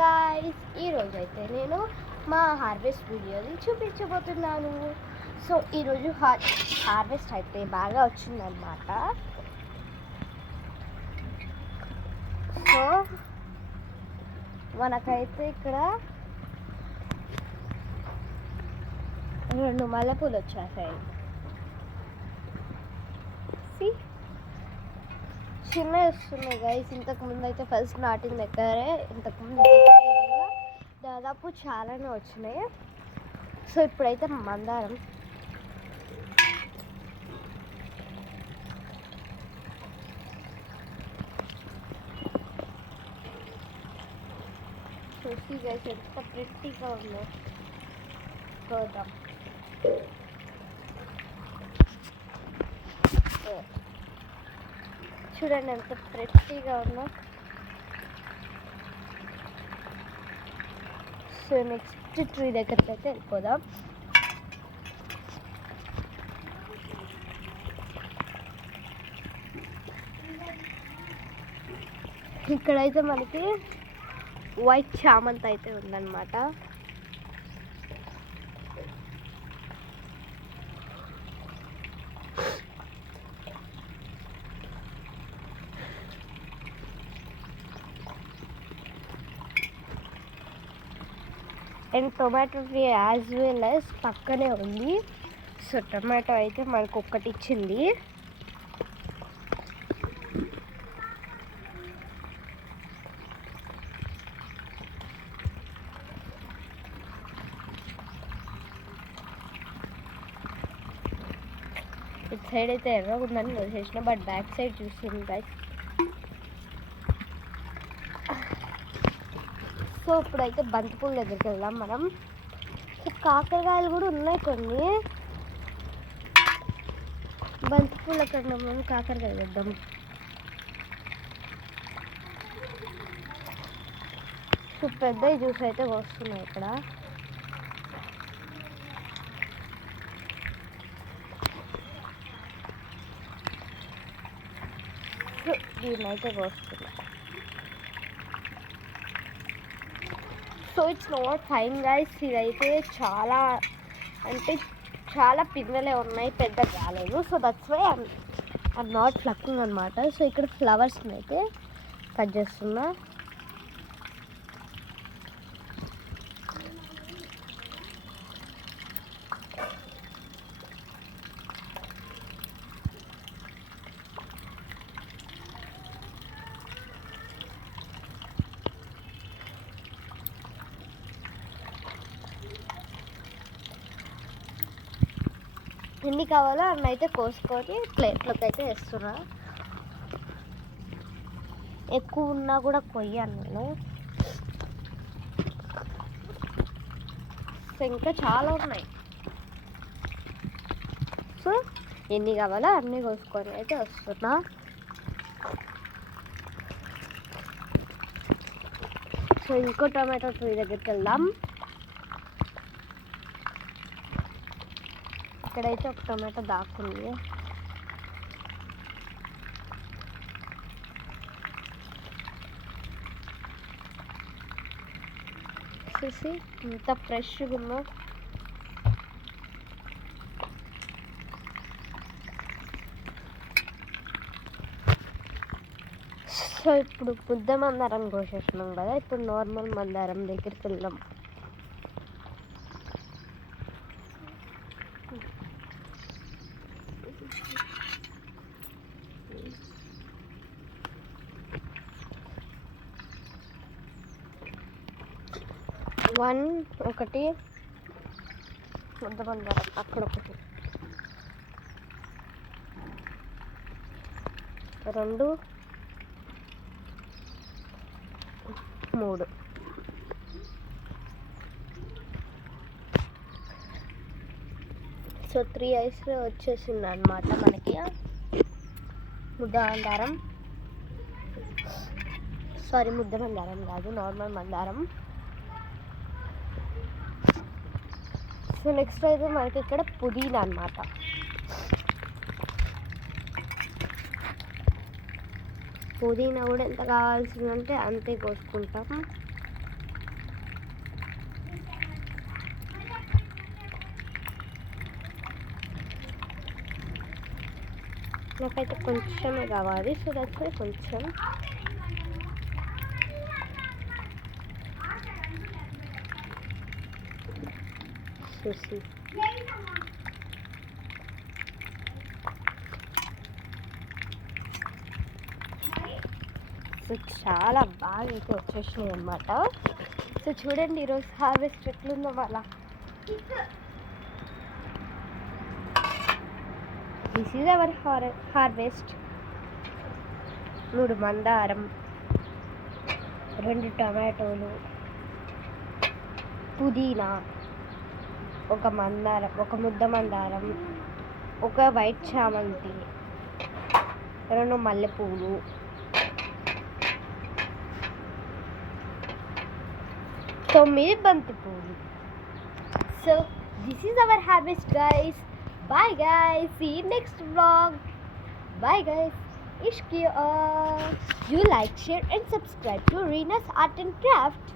గాయ్స్, ఈరోజు అయితే నేను మా హార్వెస్ట్ వీడియోని చూపించబోతున్నాను. సో ఈరోజు హార్వెస్ట్ అయితే బాగా వచ్చిందనమాట. సో మనకైతే ఇక్కడ 2 మల్లెపూలు వచ్చేసాయి. చిన్న వస్తున్నాయి గైస్. ఇంతకుముందు అయితే ఫస్ట్ నాటిన దగ్గరే ఇంతకుముందు దాదాపు చాలానే వచ్చినాయి. సో ఇప్పుడైతే మందారం చూసి గైస్ ఎంత ప్రెట్టీగా ఉందో చూద్దాం. చూడండి ఎంత ప్రెట్టీగా ఉందో. సో నెక్స్ట్ ట్రీ దగ్గరికి అయితే వెళ్ళిపోదాం. ఇక్కడైతే మనకి వైట్ చామంతి అయితే ఉందన్నమాట. And tomato tree as well as పక్కనే ఉంది. సో టొమాటో అయితే మనకు ఒక్కటి ఇచ్చింది. ఇటు సైడ్ అయితే ఎర్రగా ఉందని వేసేసిన, బట్ బ్యాక్ సైడ్ చూస్తుంది గైస్. సో ఇప్పుడైతే బంతిపూల దగ్గరికి వెళ్దాం మనం. కాకరకాయలు కూడా ఉన్నాయి కొన్ని. బంతిపూల కన్నా మనం కాకరకాయ వేద్దాం. సో పెద్ద జ్యూస్ అయితే వస్తున్నాయి ఇక్కడ. సో దీన్ని అయితే వస్తున్నాయి. So it's not fine guys. ఇదైతే చాలా అంటే చాలా పిందెలే ఉన్నాయి, పెద్ద రాలేదు. So that's why I'm not plucking అనమాట. సో ఇక్కడ ఫ్లవర్స్ని అయితే కట్ చేస్తున్నా. ఎన్ని కావాలో అన్నీ అయితే కోసుకొని ప్లేట్లోకి అయితే వేస్తున్నా. ఎక్కువ ఉన్నా కూడా కొయ్యాను నేను. ఇంకా చాలా ఉన్నాయి. సో ఎన్ని కావాలో అన్నీ కోసుకొని అయితే వస్తున్నా. సో ఇంకో టమాటో ట్రీ దగ్గరికి వెళ్దాం. ఇక్కడైతే ఒక టమాటో దాక్కుంది. చూసి ఇంత ఫ్రెష్గా ఉందో. సో ఇప్పుడు ముద్ద మందారం కోసేసినాం కదా, ఇప్పుడు నార్మల్ మందారం దగ్గరికి వెళ్దాం. ఒకటి ముద్ద మందారం, అక్కడ ఒకటి, 2, 3. సో 3 ఐస్ వచ్చేసింది అన్నమాట మనకి ముద్ద మందారం. సారీ, ముద్ద మందారం కాదు, నార్మల్ మందారం. సో నెక్స్ట్ అయితే మనకి ఇక్కడ పుదీనా అన్నమాట. పుదీనా కూడా ఎంత కావాల్సిందంటే అంతే కోసుకుంటాం. నాకైతే కొంచెమే కావాలి, సో దట్స్ వై కొంచెం. చూసి సో చాలా బాగా అయితే వచ్చేసినాయి అన్నమాట. సో చూడండి ఈరోజు హార్వెస్ట్ ఎట్లుందో అలా. This is our harvest. 3 మందారం, 2 టమాటోలు, పుదీనా, ఒక మందారం, ఒక ముద్ద మందారం, ఒక వైట్ చామంతి, 2 మల్లెపూలు, 9 బంతి పూలు. So this is our harvest guys. Bye guys, see you next vlog. Bye guys. Ishq you all. You like, share and subscribe to Reena's Art and Craft.